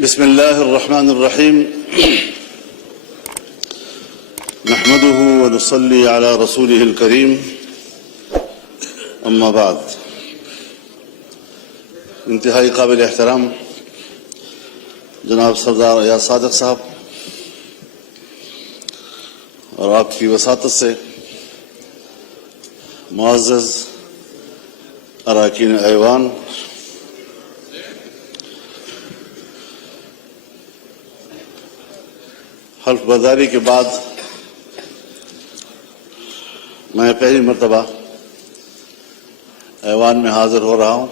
بسم الله الرحمن الرحيم نحمده ونصلي على رسوله الكريم اما بعد انتہائی قابل احترام جناب سردار ایاز صادق صاحب اور آپ کی وساطت سے معزز اراکین ایوان، حلف برداری کے بعد میں پہلی مرتبہ ایوان میں حاضر ہو رہا ہوں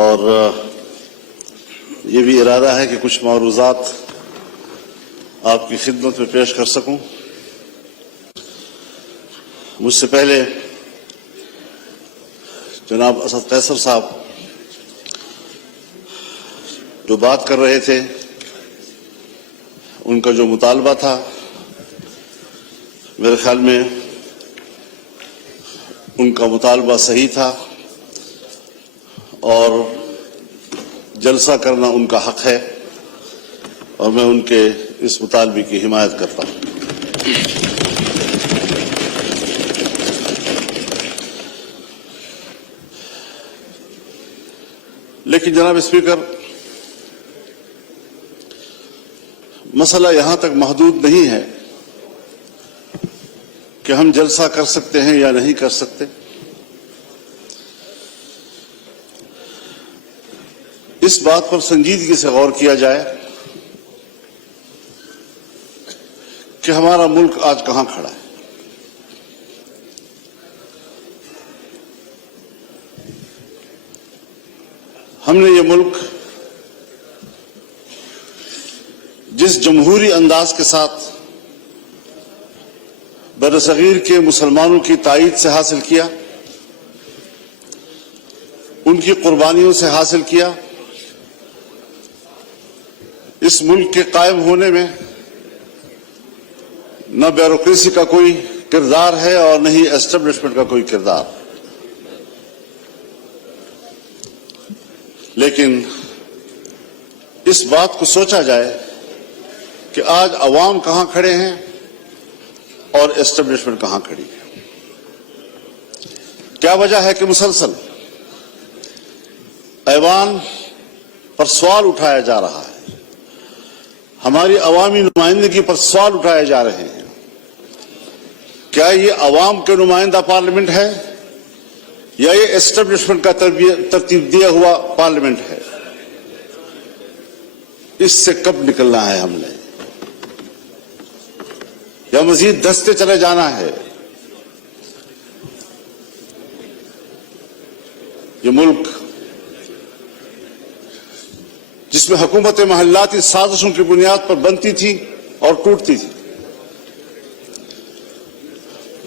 اور یہ بھی ارادہ ہے کہ کچھ معروضات آپ کی خدمت میں پیش کر سکوں۔ مجھ سے پہلے جناب اسد قیصر صاحب جو بات کر رہے تھے، ان کا جو مطالبہ تھا میرے خیال میں ان کا مطالبہ صحیح تھا اور جلسہ کرنا ان کا حق ہے اور میں ان کے اس مطالبے کی حمایت کرتا ہوں۔ لیکن جناب اسپیکر، مسئلہ یہاں تک محدود نہیں ہے کہ ہم جلسہ کر سکتے ہیں یا نہیں کر سکتے۔ اس بات پر سنجیدگی سے غور کیا جائے کہ ہمارا ملک آج کہاں کھڑا ہے۔ ہم نے یہ ملک جس جمہوری انداز کے ساتھ برصغیر کے مسلمانوں کی تائید سے حاصل کیا، ان کی قربانیوں سے حاصل کیا، اس ملک کے قائم ہونے میں نہ بیوروکریسی کا کوئی کردار ہے اور نہ ہی اسٹیبلشمنٹ کا کوئی کردار۔ لیکن اس بات کو سوچا جائے کہ آج عوام کہاں کھڑے ہیں اور اسٹیبلشمنٹ کہاں کھڑی ہے۔ کیا وجہ ہے کہ مسلسل ایوان پر سوال اٹھایا جا رہا ہے، ہماری عوامی نمائندگی پر سوال اٹھائے جا رہے ہیں؟ کیا یہ عوام کے نمائندہ پارلیمنٹ ہے یا یہ اسٹیبلشمنٹ کا ترتیب دیا ہوا پارلیمنٹ ہے؟ اس سے کب نکلنا ہے ہم نے، یا مزید دستے چلے جانا ہے؟ یہ ملک جس میں حکومت محلاتی سازشوں کی بنیاد پر بنتی تھی اور ٹوٹتی تھی،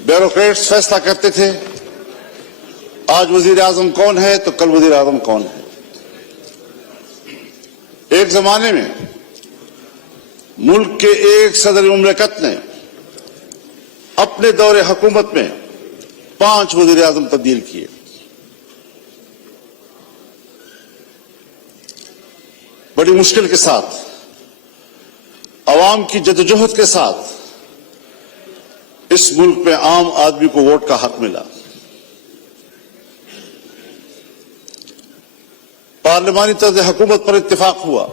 بیوروکریٹس فیصلہ کرتے تھے آج وزیر اعظم کون ہے تو کل وزیر اعظم کون ہے۔ ایک زمانے میں ملک کے ایک صدر مملکت نے اپنے دور حکومت میں 5 وزیر اعظم تبدیل کیے۔ بڑی مشکل کے ساتھ، عوام کی جدوجہد کے ساتھ اس ملک میں عام آدمی کو ووٹ کا حق ملا۔ پارلیمانی طرز حکومت پر اتفاق ہوا،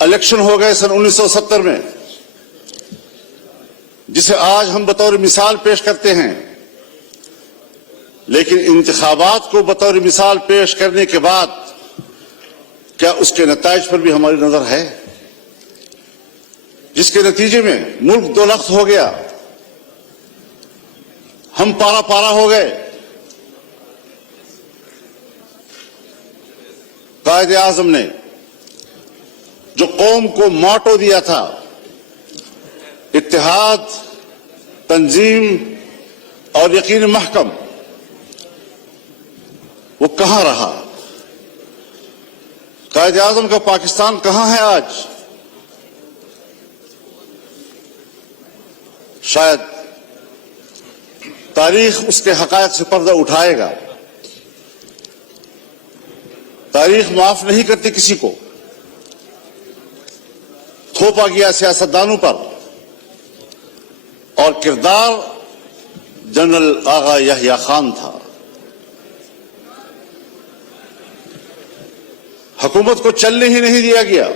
الیکشن ہو گئے سن 1970 میں، جسے آج ہم بطور مثال پیش کرتے ہیں۔ لیکن انتخابات کو بطور مثال پیش کرنے کے بعد کیا اس کے نتائج پر بھی ہماری نظر ہے؟ جس کے نتیجے میں ملک دو لخت ہو گیا، ہم پارا پارا ہو گئے۔ قائد اعظم نے جو قوم کو موٹو دیا تھا، اتحاد، تنظیم اور یقین محکم، وہ کہاں رہا؟ قائد اعظم کا پاکستان کہاں ہے آج؟ شاید تاریخ اس کے حقائق سے پردہ اٹھائے گا۔ تاریخ معاف نہیں کرتی کسی کو. تھوپا گیا سیاستدانوں پر اور کردار جنرل آغا یحییٰ خان تھا. حکومت کو چلنے ہی نہیں دیا گیا.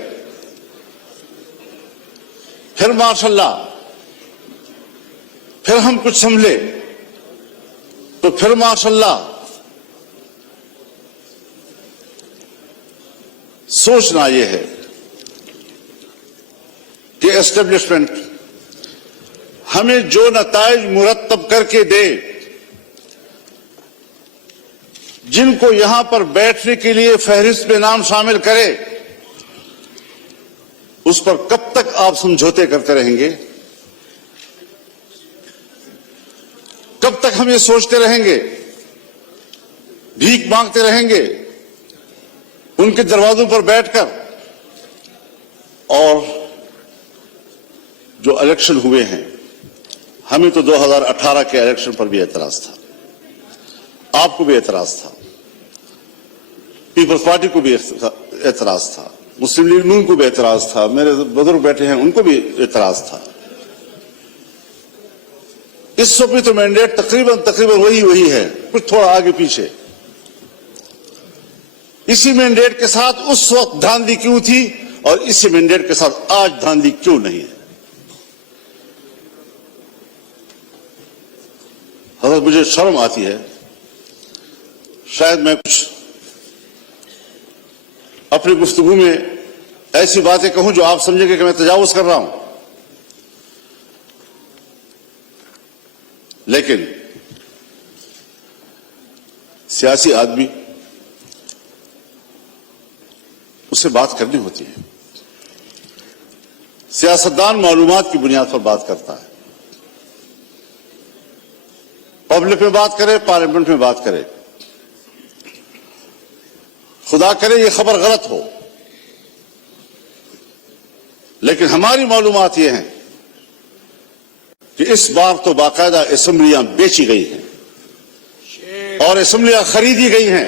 پھر ماشاء اللہ پھر ہم کچھ سنبھلے تو پھر ماشاء اللہ سوچنا یہ ہے کہ اسٹیبلشمنٹ ہمیں جو نتائج مرتب کر کے دے، جن کو یہاں پر بیٹھنے کے لیے فہرست میں نام شامل کرے، اس پر کب تک آپ سمجھوتے کرتے رہیں گے؟ کب تک ہم یہ سوچتے رہیں گے، بھیک مانگتے رہیں گے ان کے دروازوں پر بیٹھ کر؟ اور جو الیکشن ہوئے ہیں، ہمیں تو 2018 کے الیکشن پر بھی اعتراض تھا، آپ کو بھی اعتراض تھا، پیپلز پارٹی کو بھی اعتراض تھا، مسلم لیگ نون کو بھی اعتراض تھا، میرے بزرگ بیٹھے ہیں ان کو بھی اعتراض تھا. اس وقت بھی تو مینڈیٹ تقریباً وہی ہے، کچھ تھوڑا آگے پیچھے. اسی مینڈیٹ کے ساتھ اس وقت دھاندلی کیوں تھی اور اسی مینڈیٹ کے ساتھ آج دھاندلی کیوں نہیں ہے؟ حضرت مجھے شرم آتی ہے، شاید میں کچھ اپنی گفتگو میں ایسی باتیں کہوں جو آپ سمجھیں گے کہ میں تجاوز کر رہا ہوں، لیکن سیاسی آدمی اسے بات کرنی ہوتی ہے. سیاستدان معلومات کی بنیاد پر بات کرتا ہے، پبلک میں بات کرے، پارلیمنٹ میں بات کرے. خدا کرے یہ خبر غلط ہو، لیکن ہماری معلومات یہ ہیں کہ اس بار تو باقاعدہ اسمبلیاں بیچی گئی ہیں اور اسمبلیاں خریدی گئی ہیں.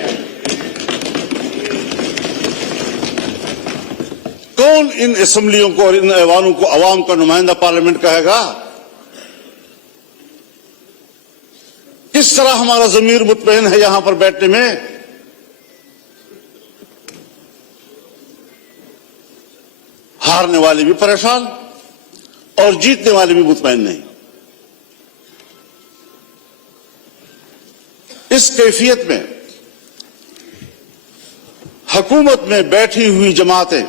کون ان اسمبلیوں کو اور ان ایوانوں کو عوام کا نمائندہ پارلیمنٹ کہے گا؟ کس طرح ہمارا ضمیر مطمئن ہے یہاں پر بیٹھنے میں؟ ہارنے والے بھی پریشان اور جیتنے والے بھی مطمئن نہیں. اس کیفیت میں حکومت میں بیٹھی ہوئی جماعتیں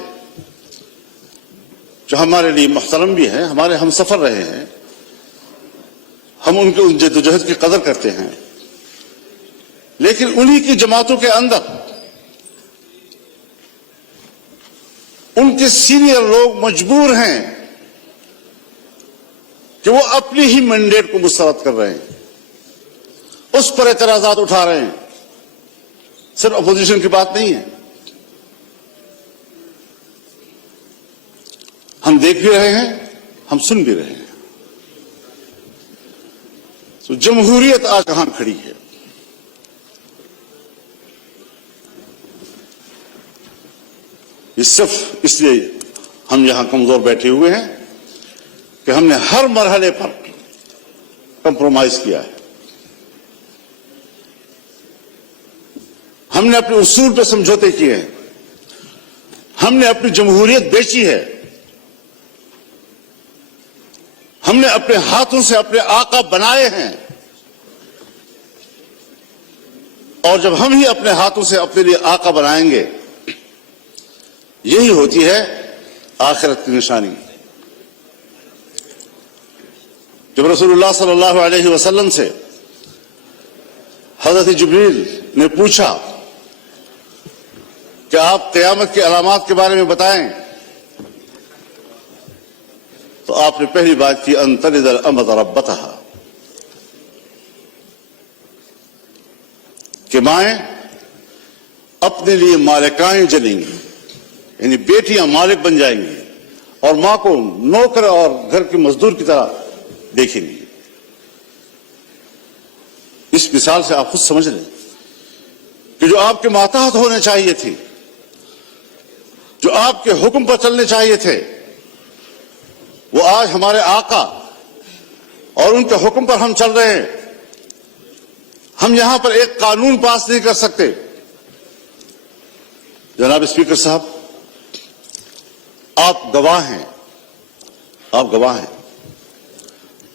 جو ہمارے لیے محترم بھی ہیں، ہمارے ہم سفر رہے ہیں، ہم ان کے جدوجہد کی قدر کرتے ہیں، لیکن انہی کی جماعتوں کے اندر ان کے سینئر لوگ مجبور ہیں کہ وہ اپنی ہی مینڈیٹ کو مسترد کر رہے ہیں، اس پر اعتراضات اٹھا رہے ہیں. صرف اپوزیشن کی بات نہیں ہے، ہم دیکھ بھی رہے ہیں، ہم سن بھی رہے ہیں. تو جمہوریت آج کہاں کھڑی ہے؟ یہ صرف اس لیے ہم یہاں کمزور بیٹھے ہوئے ہیں کہ ہم نے ہر مرحلے پر کمپرومائز کیا ہے. ہم نے اپنے اصول پہ سمجھوتے کیے ہیں، ہم نے اپنی جمہوریت بیچی ہے، ہم نے اپنے ہاتھوں سے اپنے آقا بنائے ہیں، اور جب ہم ہی اپنے ہاتھوں سے اپنے لیے آقا بنائیں گے، یہی ہوتی ہے آخرت کی نشانی. جب رسول اللہ صلی اللہ علیہ وسلم سے حضرت جبریل نے پوچھا کہ آپ قیامت کی علامات کے بارے میں بتائیں، تو آپ نے پہلی بات کی ان تلد الامۃ ربتہا، کہ مائیں اپنے لیے مالکائیں جنیں گی، یعنی بیٹیاں مالک بن جائیں گی اور ماں کو نوکر اور گھر کے مزدور کی طرح دیکھیں گی. اس مثال سے آپ خود سمجھ لیں کہ جو آپ کے ماتحت ہونے چاہیے تھی جو آپ کے حکم پر چلنے چاہیے تھے وہ آج ہمارے آقا اور ان کے حکم پر ہم چل رہے ہیں. ہم یہاں پر ایک قانون پاس نہیں کر سکتے. جناب اسپیکر صاحب، آپ گواہ ہیں، آپ گواہ ہیں،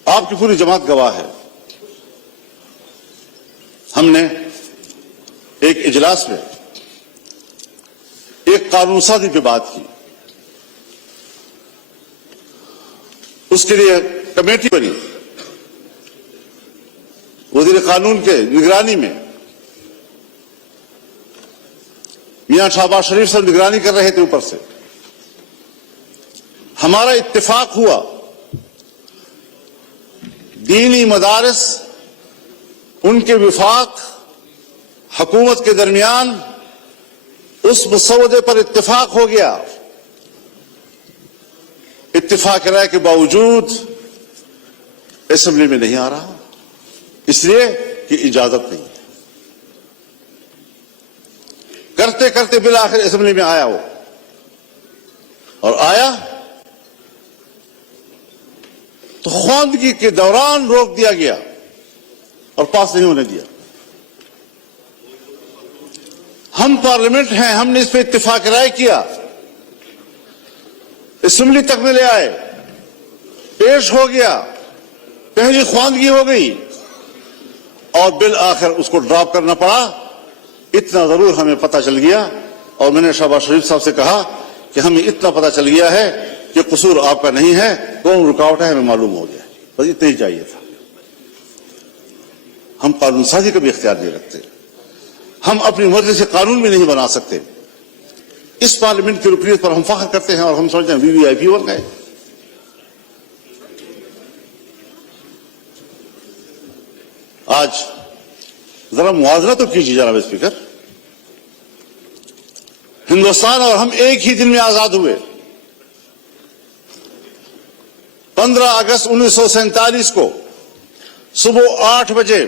آپ کی پوری جماعت گواہ ہے. ہم نے ایک اجلاس میں ایک قانون سازی پہ بات کی، اس کے لیے کمیٹی بنی، وزیر قانون کے نگرانی میں میاں شہباز شریف صاحب نگرانی کر رہے تھے. اوپر سے ہمارا اتفاق ہوا دینی مدارس ان کے وفاق حکومت کے درمیان اس مسودے پر اتفاق ہو گیا. اتفاق رائے کے باوجود اسمبلی میں نہیں آ رہا، اس لیے کہ اجازت نہیں ہے. کرتے کرتے بالآخر اسمبلی میں آیا وہ، اور آیا تو خواندگی کے دوران روک دیا گیا اور پاس نہیں ہونے دیا. ہم پارلیمنٹ ہیں، ہم نے اس پہ اتفاق رائے کیا، اسمبلی تک میں لے آئے، پیش ہو گیا، پہلی خواندگی ہو گئی اور بالآخر اس کو ڈراپ کرنا پڑا. اتنا ضرور ہمیں پتہ چل گیا، اور میں نے شہباز شریف صاحب سے کہا کہ ہمیں اتنا پتہ چل گیا ہے کہ قصور آپ کا نہیں ہے، کون رکاوٹ ہے ہمیں معلوم ہو گیا. بس اتنا ہی چاہیے تھا. ہم قانون سازی کا بھی اختیار نہیں رکھتے، ہم اپنی مرضی سے قانون بھی نہیں بنا سکتے. اس پارلیمنٹ کی رکنیت پر ہم فخر کرتے ہیں اور ہم سمجھتے ہیں وی آئی پی بن گئے. آج ذرا موازنہ تو کیجیے جناب اسپیکر، ہندوستان اور ہم ایک ہی دن میں آزاد ہوئے. 15 اگست 1947 کو صبح 8 بجے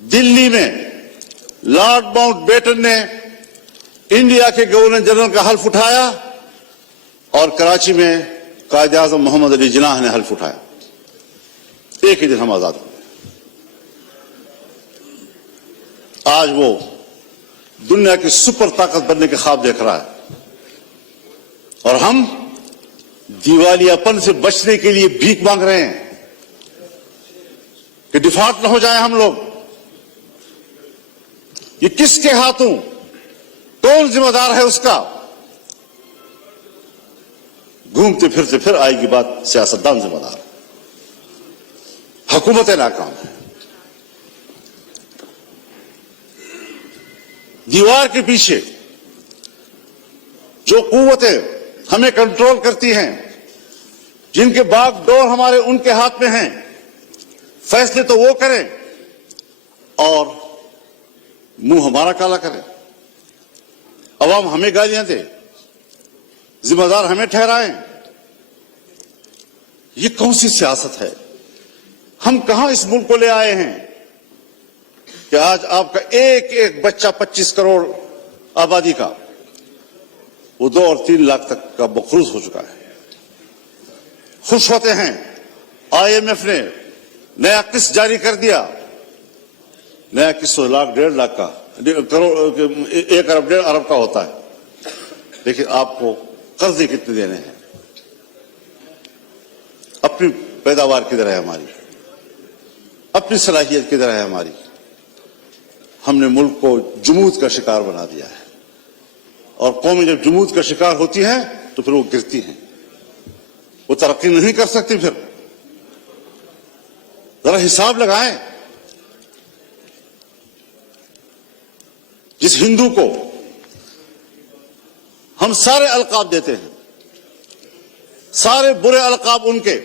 دلی میں لارڈ ماؤنٹ بیٹن نے انڈیا کے گورنر جنرل کا حلف اٹھایا اور کراچی میں قائد اعظم محمد علی جناح نے حلف اٹھایا. ایک ہی دن ہم آزاد ہوئے. آج وہ دنیا کی سپر طاقت بننے کے خواب دیکھ رہا ہے اور ہم دیوالیہ پن سے بچنے کے لیے بھیک مانگ رہے ہیں کہ ڈیفالٹ نہ ہو جائیں ہم لوگ. یہ کس کے ہاتھوں، کون ذمہ دار ہے اس کا؟ گھومتے پھرتے پھر آئے گی بات سیاستدان ذمہ دار، حکومت ناکام ہے. دیوار کے پیچھے جو قوتیں ہمیں کنٹرول کرتی ہیں، جن کے باغ ڈور ہمارے ان کے ہاتھ میں ہیں، فیصلے تو وہ کریں اور منہ ہمارا کالا کریں. عوام ہمیں گالیاں دے، ذمہ دار ہمیں ٹھہرائیں. یہ کون سی سیاست ہے؟ ہم کہاں اس ملک کو لے آئے ہیں کہ آج آپ کا ایک ایک بچہ 25 کروڑ آبادی کا وہ 2 اور 3 لاکھ تک کا مقروض ہو چکا ہے. خوش ہوتے ہیں آئی ایم ایف نے نیا قسط جاری کر دیا. نیا قسط 1 لاکھ 1.5 لاکھ کا، کروڑ 1 ارب 1.5 ارب کا ہوتا ہے. لیکن آپ کو قرضے کتنے دینے ہیں؟ اپنی پیداوار کدھر ہے ہماری؟ اپنی صلاحیت کدھر ہے ہماری؟ ہم نے ملک کو جمود کا شکار بنا دیا ہے، اور قومیں جب جمود کا شکار ہوتی ہیں تو پھر وہ گرتی ہیں، وہ ترقی نہیں کر سکتی. پھر ذرا حساب لگائیں. جس ہندو کو ہم سارے القاب دیتے ہیں، سارے برے القاب ان کے،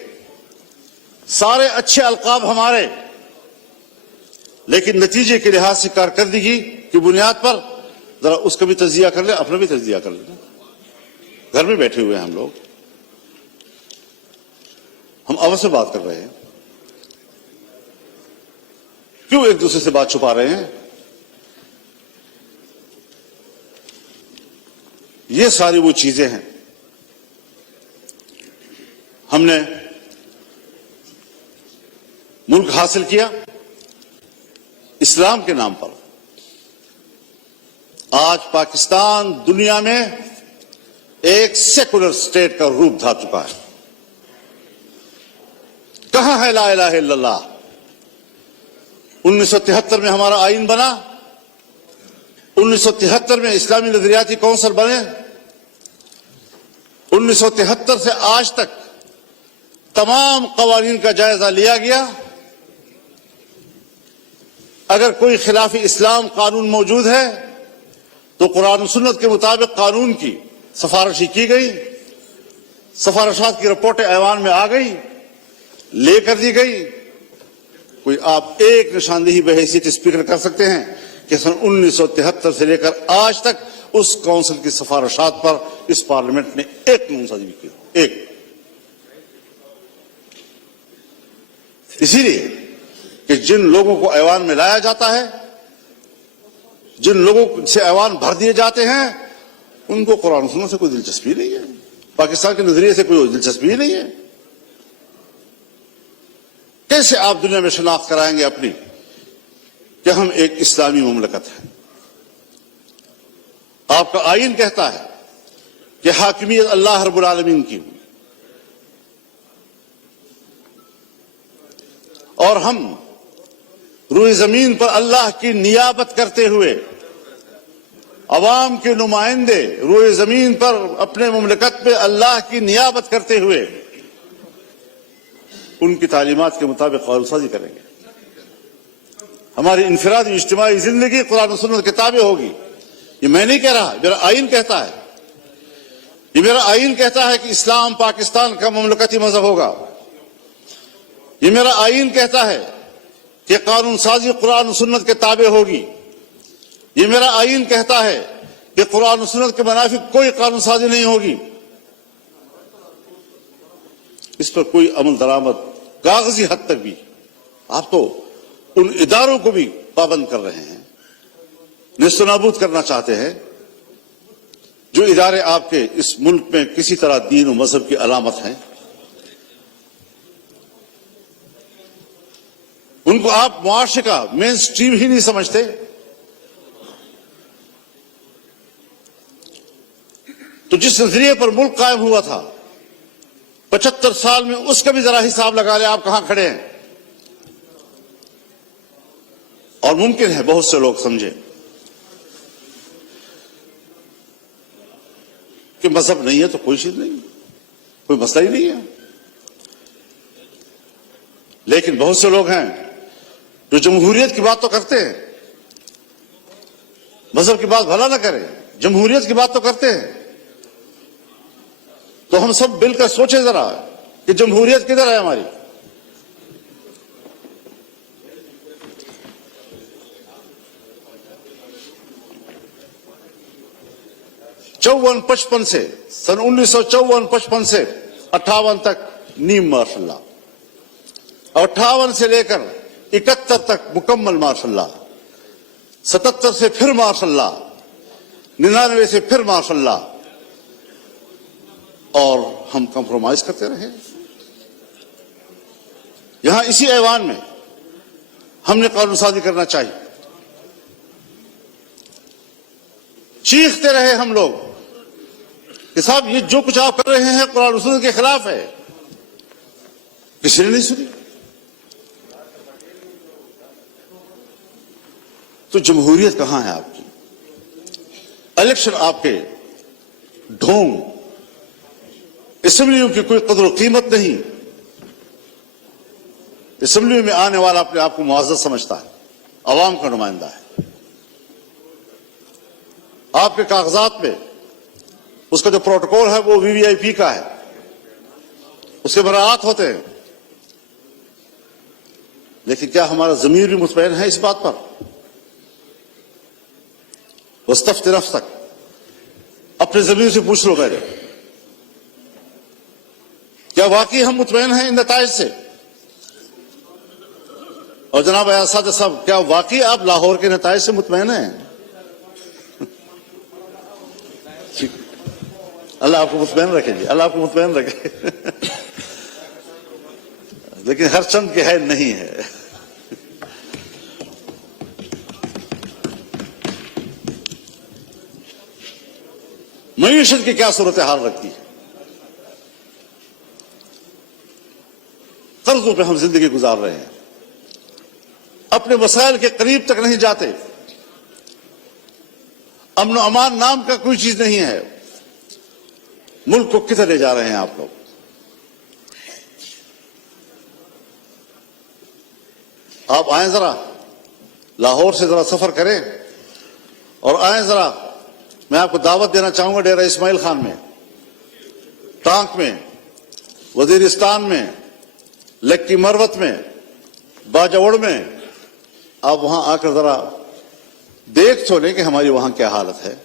سارے اچھے القاب ہمارے، لیکن نتیجے کے لحاظ سے کارکردگی کی بنیاد پر ذرا اس کا بھی تجزیہ کر لیں، اپنا بھی تجزیہ کر لیں. گھر میں بیٹھے ہوئے ہیں ہم لوگ، ہم اب سے بات کر رہے ہیں. کیوں ایک دوسرے سے بات چھپا رہے ہیں؟ یہ ساری وہ چیزیں ہیں ہم نے ملک حاصل کیا اسلام کے نام پر. آج پاکستان دنیا میں ایک سیکولر سٹیٹ کا روپ دھار چکا ہے. کہاں ہے لا الہ الا اللہ؟ 1973 میں ہمارا آئین بنا, 1973 میں اسلامی نظریاتی کونسل بنے, 1973 سے آج تک تمام قوانین کا جائزہ لیا گیا. اگر کوئی خلاف اسلام قانون موجود ہے تو قرآن و سنت کے مطابق قانون کی سفارشی کی گئی, سفارشات کی رپورٹیں ایوان میں آ گئی, لے کر دی گئی. کوئی آپ ایک نشاندہی بحیثیت اسپیکر کر سکتے ہیں کہ سن 1973 سے لے کر آج تک اس کونسل کی سفارشات پر اس پارلیمنٹ نے ایک منصوبہ بھی کیا؟ ایک. اسی لیے کہ جن لوگوں کو ایوان میں لایا جاتا ہے, جن لوگوں سے ایوان بھر دیے جاتے ہیں, ان کو قرآن و سنت سے کوئی دلچسپی نہیں ہے, پاکستان کے نظریے سے کوئی دلچسپی نہیں ہے. کیسے آپ دنیا میں شناخت کرائیں گے اپنی کہ ہم ایک اسلامی مملکت ہیں؟ آپ کا آئین کہتا ہے کہ حاکمیت اللہ رب العالمین کی, اور ہم روئے زمین پر اللہ کی نیابت کرتے ہوئے عوام کے نمائندے روئے زمین پر اپنے مملکت پہ اللہ کی نیابت کرتے ہوئے ان کی تعلیمات کے مطابق قول سازی کریں گے. ہماری انفرادی اجتماعی زندگی قرآن و سنت کے تابع ہوگی. یہ میں نہیں کہہ رہا, میرا آئین کہتا ہے. یہ میرا آئین کہتا ہے کہ اسلام پاکستان کا مملکتی مذہب ہوگا. یہ میرا آئین کہتا ہے کہ قانون سازی قرآن و سنت کے تابع ہوگی. یہ میرا آئین کہتا ہے کہ قرآن و سنت کے منافق کوئی قانون سازی نہیں ہوگی. اس پر کوئی عمل درآمد کاغذی حد تک بھی آپ تو ان اداروں کو بھی پابند کر رہے ہیں, نیست و نابود کرنا چاہتے ہیں جو ادارے آپ کے اس ملک میں کسی طرح دین و مذہب کی علامت ہیں. ان کو آپ معاشرے کا مین سٹریم ہی نہیں سمجھتے. تو جس نظریے پر ملک قائم ہوا تھا 75 سال میں, اس کا بھی ذرا حساب لگا لیں آپ کہاں کھڑے ہیں. اور ممکن ہے بہت سے لوگ سمجھیں کہ مذہب نہیں ہے تو کوئی چیز نہیں, کوئی مسئلہ ہی نہیں ہے. لیکن بہت سے لوگ ہیں جو جمہوریت کی بات تو کرتے ہیں, مذہب کی بات بھلا نہ کریں, جمہوریت کی بات تو کرتے ہیں. تو ہم سب مل کر سوچیں ذرا کہ جمہوریت کدھر ہے ہماری. پچپن سے سن 1954-55 سے 58 تک نیم ماشاء اللہ, اور 58 سے لے کر 71 تک مکمل ماشاء اللہ, 77 سے پھر ماشاء اللہ, 99 سے پھر ماشاء اللہ, اور ہم کمپرومائز کرتے رہے. یہاں اسی ایوان میں ہم نے قانون سازی کرنا چاہیے. چیختے رہے ہم لوگ کہ صاحب یہ جو کچھ آپ کر رہے ہیں قرآن و سنت کے خلاف ہے. کسی نے نہیں سنی. تو جمہوریت کہاں ہے آپ کی؟ الیکشن آپ کے ڈھونگ, اسمبلیوں کی کوئی قدر و قیمت نہیں. اسمبلیوں میں آنے والا اپنے آپ کو معزز سمجھتا ہے, عوام کا نمائندہ ہے. آپ کے کاغذات میں اس کا جو پروٹوکول ہے وہ وی وی آئی پی کا ہے, اس کے براعات ہوتے ہیں. لیکن کیا ہمارا ضمیر بھی مطمئن ہے اس بات پر؟ وستفت نفسک, اپنے ضمیر سے پوچھ لو پہلے, کیا واقعی ہم مطمئن ہیں ان نتائج سے؟ اور جناب اساتذہ صاحب, کیا واقعی آپ لاہور کے نتائج سے مطمئن ہیں؟ اللہ آپ کو مطمئن رکھے جی، اللہ آپ کو مطمئن رکھے لیکن ہر چند کے ہے نہیں ہے. معیشت کی کیا صورتحال رکھتی ہے؟ قرضوں پہ ہم زندگی گزار رہے ہیں، اپنے وسائل کے قریب تک نہیں جاتے، امن و امان نام کا کوئی چیز نہیں ہے. ملک کو کدھر لے جا رہے ہیں آپ لوگ؟ آپ آئیں ذرا لاہور سے ذرا سفر کریں اور آئیں ذرا، میں آپ کو دعوت دینا چاہوں گا ڈیرہ اسماعیل خان میں، ٹانک میں، وزیرستان میں، لکی مروت میں، باجوڑ میں. آپ وہاں آ کر ذرا دیکھ تو لیں کہ ہماری وہاں کیا حالت ہے.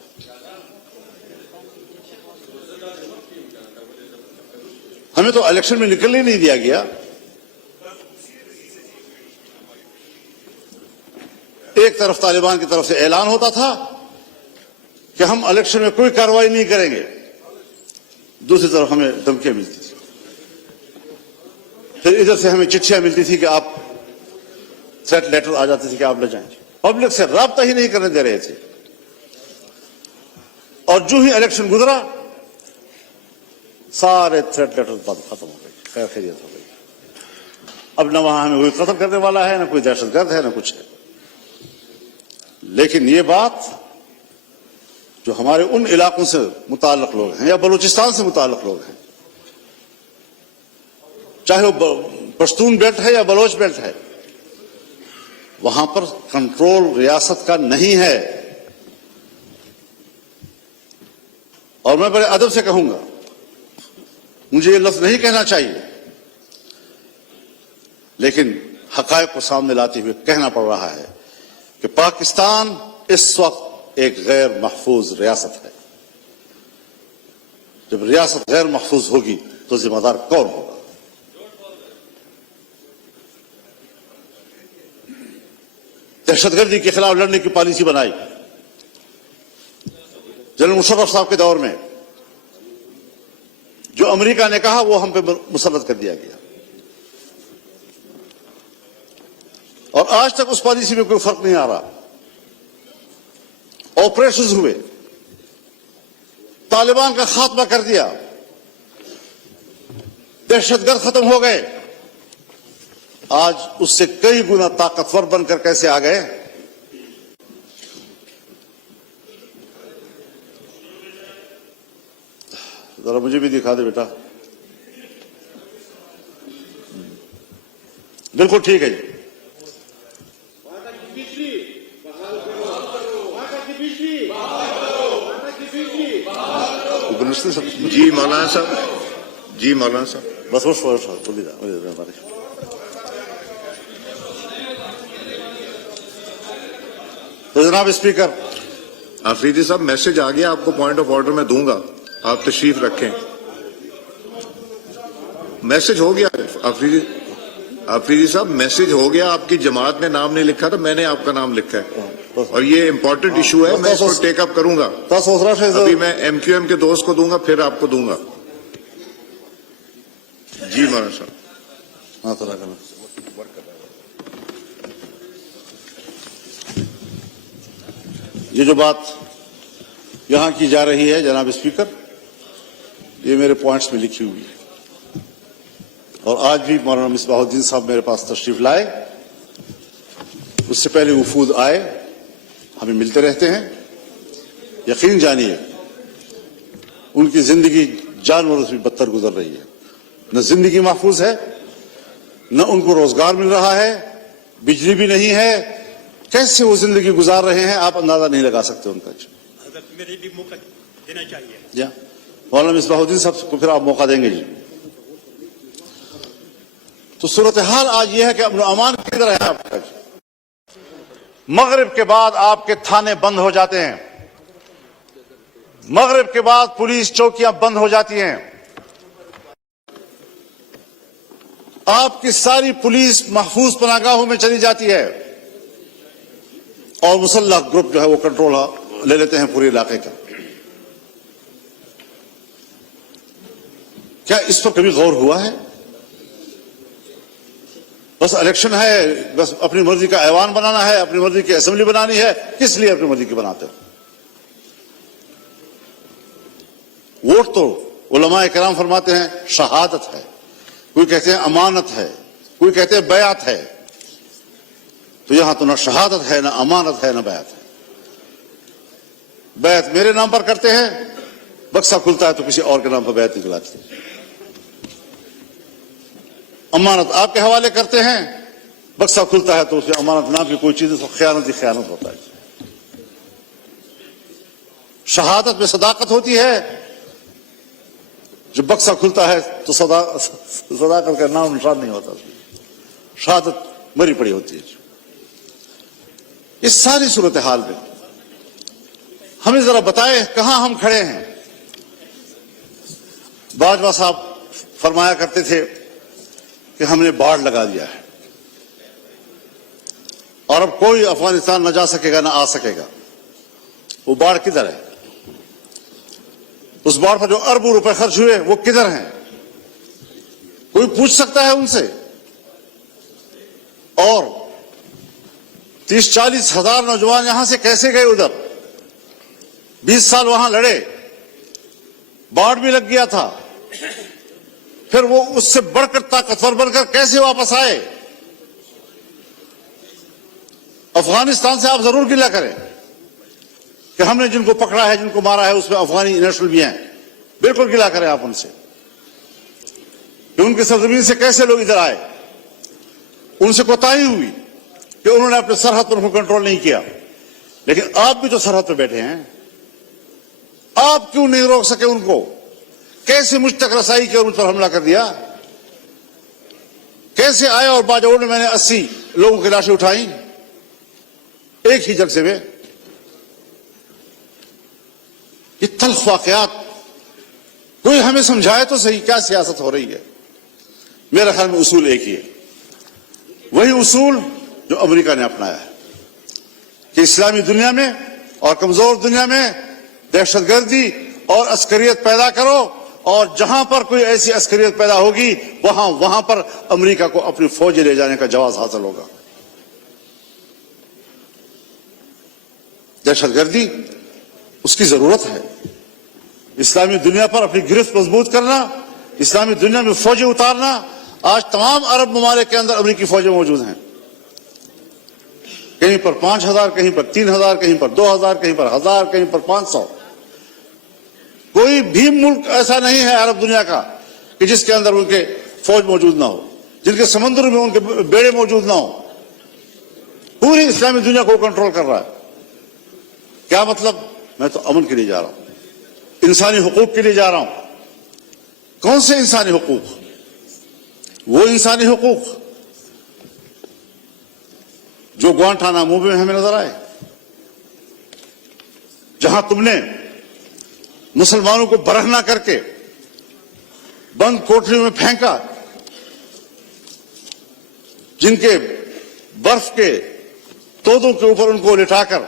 ہمیں تو الیکشن میں نکلنے نہیں دیا گیا. ایک طرف طالبان کی طرف سے اعلان ہوتا تھا کہ ہم الیکشن میں کوئی کارروائی نہیں کریں گے، دوسری طرف ہمیں دھمکیاں ملتی تھی. پھر ادھر سے ہمیں چٹھیاں ملتی تھی کہ آپ تھریٹ لیٹر آ جاتی تھی کہ آپ لے جائیں. پبلک سے رابطہ ہی نہیں کرنے دے رہے تھے. اور جو ہی الیکشن گزرا سارے تھریٹ لیٹر ختم ہو گئے، خیر خیریت ہو گئی. اب نہ وہاں ہمیں کوئی قتل کرنے والا ہے، نہ کوئی دہشت گرد ہے، نہ کچھ ہے. لیکن یہ بات جو ہمارے ان علاقوں سے متعلق لوگ ہیں یا بلوچستان سے متعلق لوگ ہیں، چاہے وہ پشتون بیلٹ ہے یا بلوچ بیلٹ ہے، وہاں پر کنٹرول ریاست کا نہیں ہے. اور میں بڑے ادب سے کہوں گا، مجھے یہ لفظ نہیں کہنا چاہیے، لیکن حقائق کو سامنے لاتے ہوئے کہنا پڑ رہا ہے کہ پاکستان اس وقت ایک غیر محفوظ ریاست ہے. جب ریاست غیر محفوظ ہوگی تو ذمہ دار کون ہوگا؟ دہشت گردی کے خلاف لڑنے کی پالیسی بنائی جنرل مشرف صاحب کے دور میں. جو امریکہ نے کہا وہ ہم پہ مسلط کر دیا گیا، اور آج تک اس پالیسی میں کوئی فرق نہیں آ رہا. آپریشنز ہوئے، طالبان کا خاتمہ کر دیا، دہشت گرد ختم ہو گئے. آج اس سے کئی گنا طاقتور بن کر کیسے آ گئے؟ ذرا مجھے بھی دکھا دے بیٹا. بالکل ٹھیک ہے جی. جی مولانا صاحب، جی مولانا صاحب، بس تو جناب اسپیکر، آفریدی صاحب میسج آ گیا، آپ کو پوائنٹ آف آرڈر میں دوں گا، آپ تشریف رکھیں. میسج ہو گیا آفریدی صاحب، میسج ہو گیا. آپ کی جماعت نے نام نہیں لکھا تھا، میں نے آپ کا نام لکھا ہے، اور یہ امپورٹنٹ ایشو ہے. میں اس کو ٹیک اپ کروں گا. ابھی میں ایم کیو ایم کے دوست کو دوں گا، پھر آپ کو دوں گا. جی مولانا صاحب. یہ جو بات یہاں کی جا رہی ہے جناب اسپیکر، یہ میرے پوائنٹس میں لکھی ہوئی ہے، اور آج بھی مولانا مصباح الدین صاحب میرے پاس تشریف لائے. اس سے پہلے وفود آئے، ہمیں ملتے رہتے ہیں. یقین جانیے ان کی زندگی جانوروں سے بھی بدتر گزر رہی ہے. نہ زندگی محفوظ ہے، نہ ان کو روزگار مل رہا ہے، بجلی بھی نہیں ہے. کیسے وہ زندگی گزار رہے ہیں آپ اندازہ نہیں لگا سکتے ان کا. میرے بھی موقع دینا چاہیے. جی مولانا مصباح الدین صاحب کو پھر آپ موقع دیں گے. جی تو صورتحال آج یہ ہے کہ امن و امان کدھر ہے آپ کا؟ مغرب کے بعد آپ کے تھانے بند ہو جاتے ہیں، مغرب کے بعد پولیس چوکیاں بند ہو جاتی ہیں، آپ کی ساری پولیس محفوظ پناہگاہوں میں چلی جاتی ہے، اور مسلح گروپ جو ہے وہ کنٹرول لے لیتے ہیں پورے علاقے کا. کیا اس پر کبھی غور ہوا ہے؟ بس الیکشن ہے، بس اپنی مرضی کا ایوان بنانا ہے، اپنی مرضی کی اسمبلی بنانی ہے. کس لیے اپنی مرضی کی بناتے ہو؟ ووٹ تو علماء کرام فرماتے ہیں شہادت ہے، کوئی کہتے ہیں امانت ہے، کوئی کہتے ہیں بیعت ہے. تو یہاں تو نہ شہادت ہے، نہ امانت ہے، نہ بیعت ہے. بیعت میرے نام پر کرتے ہیں، بکسا کھلتا ہے تو کسی اور کے نام پر بیعت نکلاتے ہیں. امانت آپ کے حوالے کرتے ہیں، بکسا کھلتا ہے تو اس میں امانت نام کی کوئی چیز تو خیانت ہی خیانت ہوتا ہے. شہادت میں صداقت ہوتی ہے، جب بکسا کھلتا ہے تو صداقت کا نام نشان نہیں ہوتا، شہادت مری پڑی ہوتی ہے. اس ساری صورتحال میں ہمیں ذرا بتائیں کہاں ہم کھڑے ہیں. باجوہ صاحب فرمایا کرتے تھے کہ ہم نے باڑ لگا دیا ہے اور اب کوئی افغانستان نہ جا سکے گا نہ آ سکے گا. وہ باڑ کدھر ہے؟ اس باڑ پر جو اربوں روپے خرچ ہوئے وہ کدھر ہیں؟ کوئی پوچھ سکتا ہے ان سے؟ اور 30-40 ہزار نوجوان یہاں سے کیسے گئے ادھر؟ 20 سال وہاں لڑے، باڑ بھی لگ گیا تھا، پھر وہ اس سے بڑھ کر طاقتور بن کر کیسے واپس آئے؟ افغانستان سے آپ ضرور گلہ کریں کہ ہم نے جن کو پکڑا ہے، جن کو مارا ہے، اس میں افغانی نیشنل بھی ہیں. بالکل گلہ کریں آپ ان سے کہ ان کی سرزمین سے کیسے لوگ ادھر آئے. ان سے کوتاہی ہوئی کہ انہوں نے اپنے سرحد پر ان کو کنٹرول نہیں کیا. لیکن آپ بھی تو سرحد پہ بیٹھے ہیں، آپ کیوں نہیں روک سکے ان کو؟ کیسے مجھ تک رسائی کی اور مجھ پر حملہ کر دیا؟ کیسے آیا اور باجوڑ میں نے 80 لوگوں کی لاشیں اٹھائیں ایک ہی جلسے میں؟ یہ تلخ واقعات کوئی ہمیں سمجھائے تو صحیح کیا سیاست ہو رہی ہے. میرے خیال میں اصول ایک ہی ہے، وہی اصول جو امریکہ نے اپنایا ہے کہ اسلامی دنیا میں اور کمزور دنیا میں دہشت گردی اور عسکریت پیدا کرو، اور جہاں پر کوئی ایسی عسکریت پیدا ہوگی وہاں پر امریکہ کو اپنی فوجیں لے جانے کا جواز حاصل ہوگا. دہشت گردی اس کی ضرورت ہے. اسلامی دنیا پر اپنی گرفت مضبوط کرنا، اسلامی دنیا میں فوجیں اتارنا. آج تمام عرب ممالک کے اندر امریکی فوجیں موجود ہیں، کہیں پر 5000، کہیں پر 3000، کہیں پر 2000، کہیں پر 1000، کہیں پر 500. کوئی بھی ملک ایسا نہیں ہے عرب دنیا کا کہ جس کے اندر ان کے فوج موجود نہ ہو، جن کے سمندر میں ان کے بیڑے موجود نہ ہو. پوری اسلامی دنیا کو کنٹرول کر رہا ہے. کیا مطلب؟ میں تو امن کے لیے جا رہا ہوں، انسانی حقوق کے لیے جا رہا ہوں. کون سے انسانی حقوق؟ وہ انسانی حقوق جو گوانٹانامو میں ہمیں نظر آئے، جہاں تم نے مسلمانوں کو برہنہ کر کے بند کوٹریوں میں پھینکا، جن کے برف کے تودوں کے اوپر ان کو لٹا کر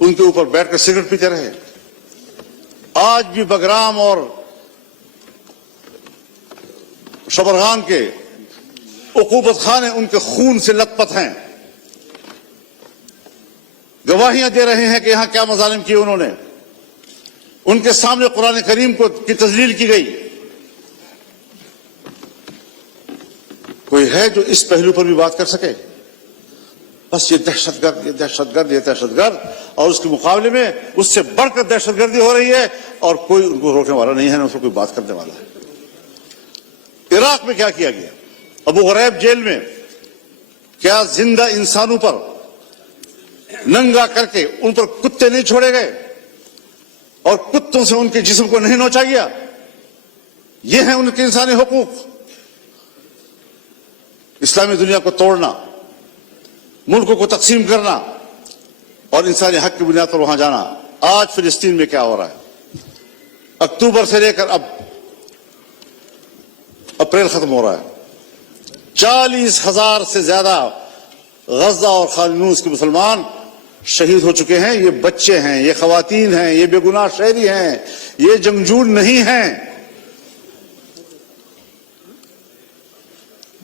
ان کے اوپر بیٹھ کر سگریٹ پیتے رہے. آج بھی بگرام اور شبرغان کے عقوبت خانے ان کے خون سے لت پت ہیں. گواہیاں دے رہے ہیں کہ یہاں کیا مظالم کیے انہوں نے. ان کے سامنے قرآن کریم کی تذلیل کی گئی. کوئی ہے جو اس پہلو پر بھی بات کر سکے؟ بس یہ دہشت گرد، یہ دہشت گرد، یہ دہشت گرد، اور اس کے مقابلے میں اس سے بڑھ کر دہشت گردی ہو رہی ہے اور کوئی ان کو روکنے والا نہیں ہے، نہ اس کو کوئی بات کرنے والا ہے. عراق میں کیا کیا گیا؟ ابو غریب جیل میں کیا زندہ انسانوں پر ننگا کر کے ان پر کتے نہیں چھوڑے گئے اور کتوں سے ان کے جسم کو نہیں نوچا گیا؟ یہ ہیں ان کے انسانی حقوق. اسلامی دنیا کو توڑنا، ملکوں کو تقسیم کرنا اور انسانی حق کی بنیاد پر وہاں جانا. آج فلسطین میں کیا ہو رہا ہے؟ اکتوبر سے لے کر اب اپریل ختم ہو رہا ہے، 40,000 سے زیادہ غزہ اور خان یونس کے مسلمان شہید ہو چکے ہیں. یہ بچے ہیں، یہ خواتین ہیں، یہ بے گناہ شہری ہیں، یہ جنگجو نہیں ہیں.